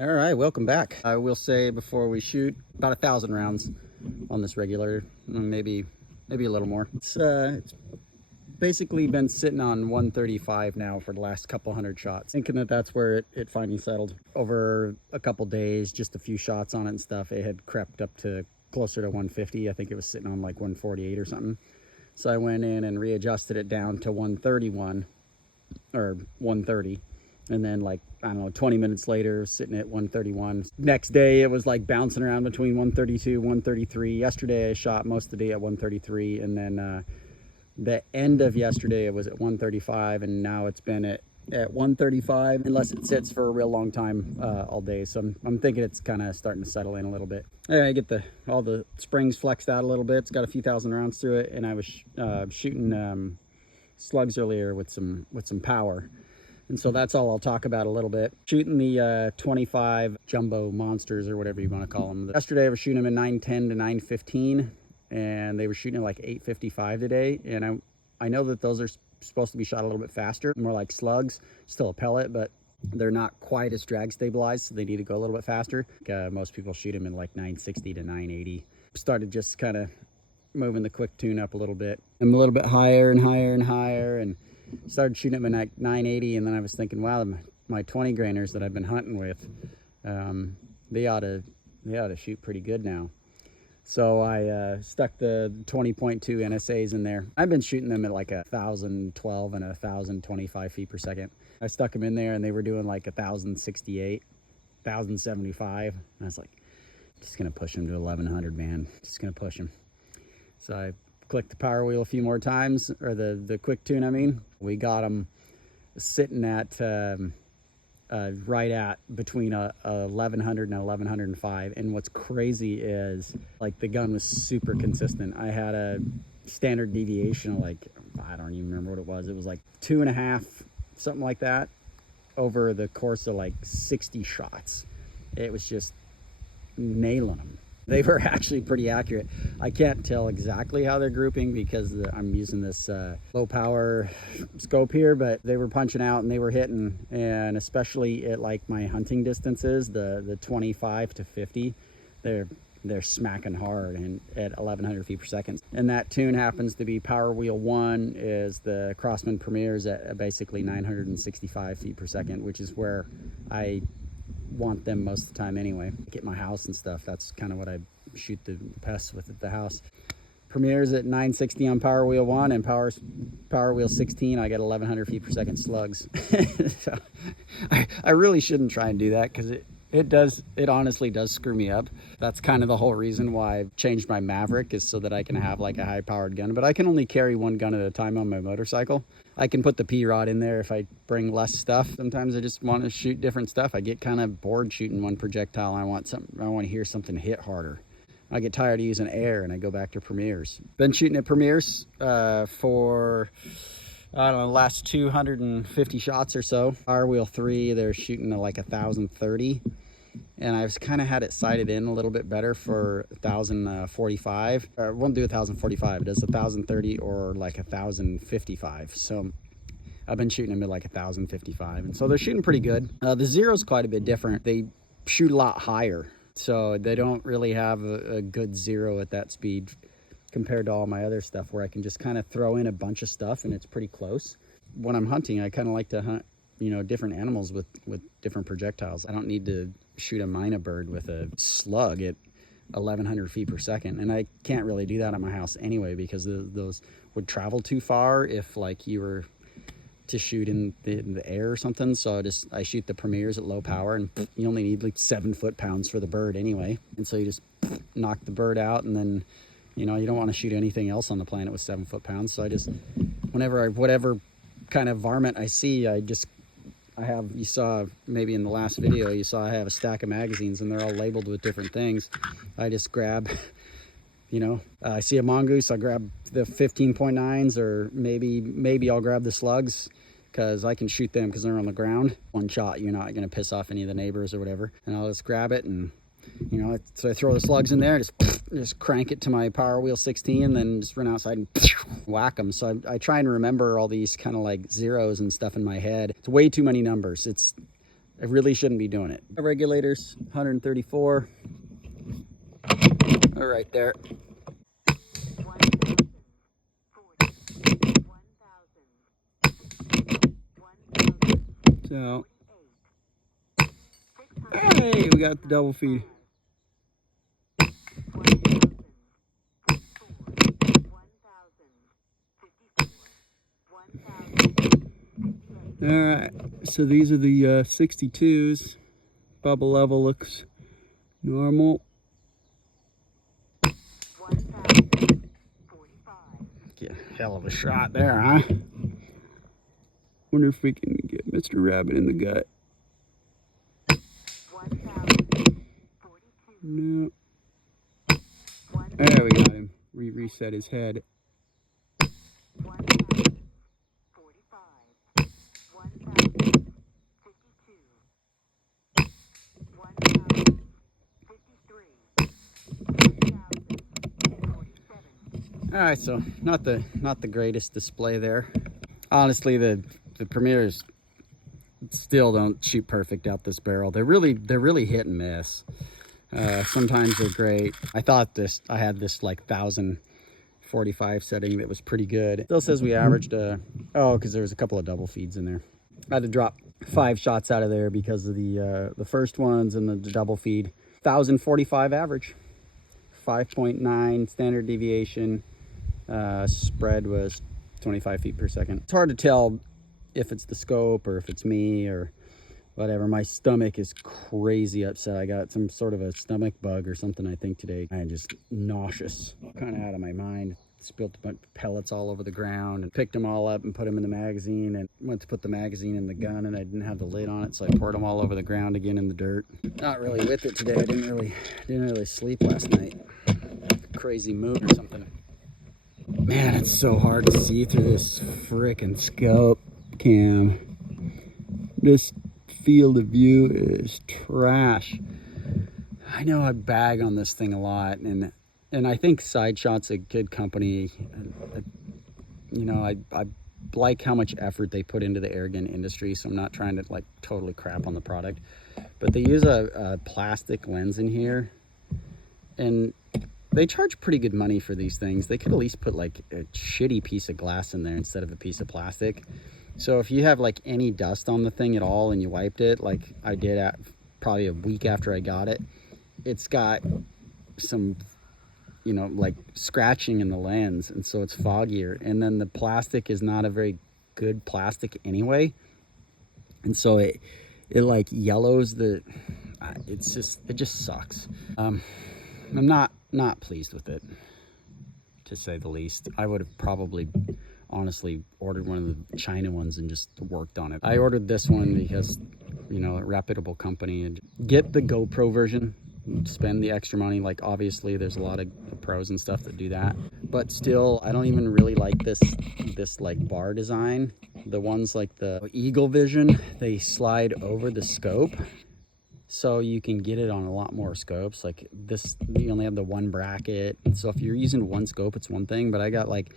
All right, welcome back. I will say before we shoot, about 1,000 rounds on this regular, maybe a little more. It's basically been sitting on 135 now for the last couple hundred shots, thinking that that's where it finally settled. Over a couple days, just a few shots on it and stuff, it had crept up to closer to 150. I think it was sitting on like 148 or something. So I went in and readjusted it down to 131 or 130. And then, like, I don't know, 20 minutes later, sitting at 131. Next day, it was like bouncing around between 132, 133. Yesterday, I shot most of the day at 133. And then the end of yesterday, it was at 135. And now it's been at 135, unless it sits for a real long time all day. So I'm thinking it's kind of starting to settle in a little bit. I get all the springs flexed out a little bit. It's got a few thousand rounds through it. And I was shooting slugs earlier with some power. And so that's all I'll talk about a little bit. Shooting the 25 jumbo monsters, or whatever you want to call them. Yesterday I was shooting them in 910 to 915, and they were shooting at like 855 today. And I know that those are supposed to be shot a little bit faster, more like slugs, still a pellet, but they're not quite as drag stabilized, so they need to go a little bit faster. Most people shoot them in like 960 to 980. Started just kind of moving the quick tune up a little bit. I'm a little bit higher and higher and higher, and started shooting them at 980, and then I was thinking, wow, my 20 grainers that I've been hunting with, they ought to shoot pretty good now. So I stuck the 20.2 NSAs in there. I've been shooting them at like 1,012 and 1,025 feet per second. I stuck them in there, and they were doing like 1,068, 1,075. And I was like, just gonna push them to 1,100, man. Just gonna push them. So I clicked the power wheel a few more times, or the quick tune, I mean. We got them sitting at right at between 1,100 and 1,105. And what's crazy is, like, the gun was super consistent. I had a standard deviation of like, I don't even remember what it was. It was like 2.5, something like that, over the course of like 60 shots. It was just nailing them. They were actually pretty accurate. I can't tell exactly how they're grouping because I'm using this low power scope here, but they were punching out and they were hitting, and especially at like my hunting distances, the 25 to 50, they're smacking hard and at 1,100 feet per second. And that tune happens to be Power Wheel 1 is the Crossman Premiers at basically 965 feet per second, which is where I want them most of the time anyway. Get my house and stuff, that's kind of what I shoot the pests with at the house. Premieres at 960 on Power Wheel 1, and Power Wheel 16 I get 1,100 feet per second slugs. So I really shouldn't try and do that, because it honestly does screw me up. That's kind of the whole reason why I've changed my Maverick, is so that I can have like a high powered gun, but I can only carry one gun at a time on my motorcycle. I can put the P-Rod in there if I bring less stuff. Sometimes I just want to shoot different stuff. I get kind of bored shooting one projectile. I want to hear something hit harder. I get tired of using air, and I go back to Premiers. Been shooting at Premiers for, I don't know, the last 250 shots or so. Power Wheel 3, they're shooting at like 1,030. And I've kind of had it sighted in a little bit better for 1,045. It won't do 1,045. It does 1,030 or like 1,055. So I've been shooting them at like 1,055. And so they're shooting pretty good. The Zero's quite a bit different. They shoot a lot higher. So they don't really have a good Zero at that speed compared to all my other stuff, where I can just kind of throw in a bunch of stuff and it's pretty close. When I'm hunting, I kind of like to hunt, different animals with different projectiles. I don't need to shoot a mina bird with a slug at 1,100 feet per second, and I can't really do that at my house anyway, because those would travel too far if like you were to shoot in the air or something. So I shoot the Premiers at low power, and you only need like 7 foot-pounds for the bird anyway, and so you just knock the bird out, and then you don't want to shoot anything else on the planet with 7 foot-pounds. So I just, whatever kind of varmint I see, you saw maybe in the last video, I have a stack of magazines, and they're all labeled with different things. I just grab, I see a mongoose, I grab the 15.9s, or maybe I'll grab the slugs, because I can shoot them because they're on the ground. One shot, you're not going to piss off any of the neighbors or whatever. And I'll just grab it, and so I throw the slugs in there, just crank it to my Power Wheel 16, and then just run outside and whack them. So I try and remember all these kind of like zeros and stuff in my head. It's way too many numbers. I really shouldn't be doing it. Regulators, 134. All right there. So, hey, we got the double feed. All right, so these are the 62s. Bubble level looks normal. Yeah, hell of a shot there, huh? Wonder if we can get Mr. Rabbit in the gut. No. There we got him. We reset his head. All right, so not the greatest display there. Honestly, the Premiers still don't shoot perfect out this barrel. They're really hit and miss. Sometimes they're great. I had this like 1045 setting that was pretty good. It still says we averaged because there was a couple of double feeds in there. I had to drop 5 shots out of there because of the first ones and the double feed. 1045 average, 5.9 standard deviation. Spread was 25 feet per second. It's hard to tell if it's the scope or if it's me or whatever. My stomach is crazy upset. I got some sort of a stomach bug or something, I think, today. I'm just nauseous, kind of out of my mind. Spilled a bunch of pellets all over the ground and picked them all up and put them in the magazine, and went to put the magazine in the gun and I didn't have the lid on it, so I poured them all over the ground again in the dirt. Not really with it today. I didn't really sleep last night. Crazy mood or something. Man, it's so hard to see through this frickin' scope cam. This field of view is trash. I know I bag on this thing a lot, and I think Sideshot's a good company. You know, I like how much effort they put into the airgun industry, so I'm not trying to like totally crap on the product. But they use a plastic lens in here, and they charge pretty good money for these things. They could at least put like a shitty piece of glass in there instead of a piece of plastic. So if you have like any dust on the thing at all and you wiped it, like I did probably a week after I got it, it's got some, you know, like scratching in the lens, and so it's foggier. And then the plastic is not a very good plastic anyway, and so it like yellows it just sucks. I'm not pleased with it, to say the least. I would have probably honestly ordered one of the China ones and just worked on it. I ordered this one because, you know, a reputable company, and get the GoPro version, spend the extra money. Like, obviously there's a lot of pros and stuff that do that, but still, I don't even really like this like bar design. The ones like the Eagle Vision, they slide over the scope, so you can get it on a lot more scopes. Like this, you only have the one bracket, so if you're using one scope, it's one thing. But I got like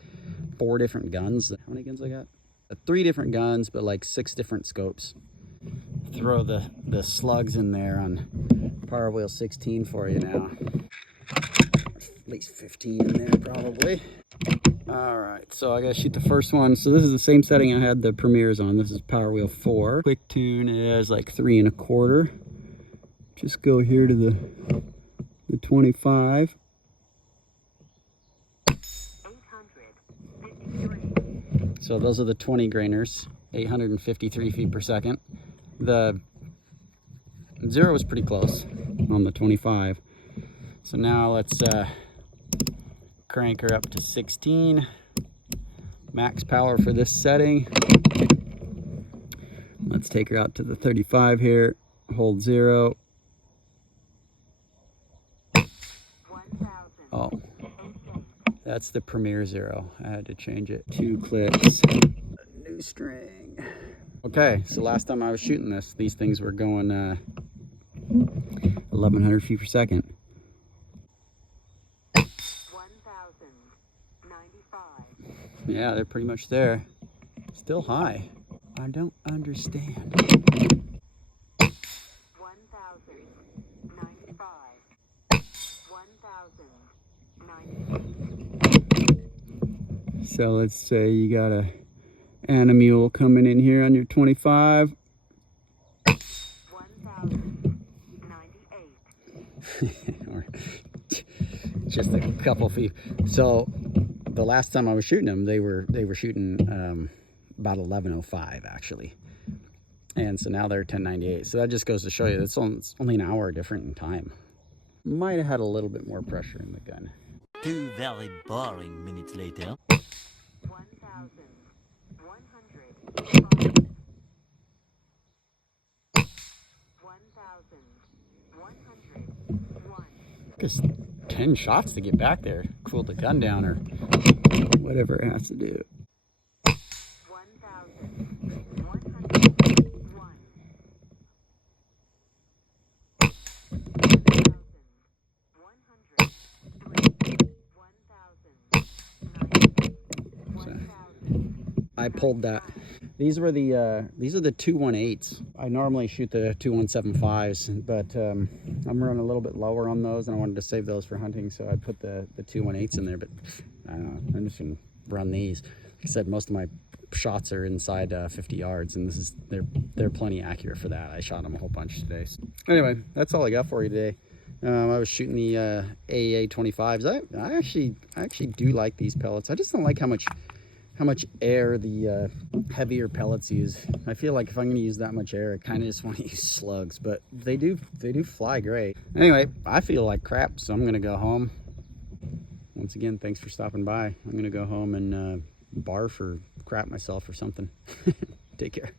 4 different guns. How many guns I got? 3 different guns, but like 6 different scopes. Throw the slugs in there on Power Wheel 16 for you now. At least 15 in there probably. All right, so I gotta shoot the first one. So this is the same setting I had the Premiers on. This is Power Wheel 4. Quick tune is like 3 1/4. Just go here to the 25. So those are the 20 grainers, 853 feet per second. The 0 was pretty close on the 25. So now let's crank her up to 16. Max power for this setting. Let's take her out to the 35 here. Hold 0. Oh, that's the Premier 0. I had to change it. 2 clips. A new string. Okay, so last time I was shooting this, these things were going 1,100 feet per second. 1,095. Yeah, they're pretty much there. Still high. I don't understand. So let's say you got a animal coming in here on your 25. 1,098. Or just a couple feet. So the last time I was shooting them, they were shooting about 11:05 actually, and so now they're 10:98. So that just goes to show you it's only an hour different in time. Might have had a little bit more pressure in the gun. 2 very boring minutes later. 1,101. Just 10 shots to get back there, cool the gun down or whatever it has to do. 1,101. I pulled that. These are the 218s. I normally shoot the 2175s, but I'm running a little bit lower on those, and I wanted to save those for hunting, so I put the 218s in there. But I don't know, I'm just gonna run these. Like I said, most of my shots are inside 50 yards, and they're plenty accurate for that. I shot them a whole bunch today. So anyway, that's all I got for you today. I was shooting the AEA 25s. I actually do like these pellets. I just don't like how much air the heavier pellets use. I feel like if I'm going to use that much air, I kind of just want to use slugs, but they do fly great. Anyway, I feel like crap, so I'm going to go home. Once again, thanks for stopping by. I'm going to go home and barf or crap myself or something. Take care.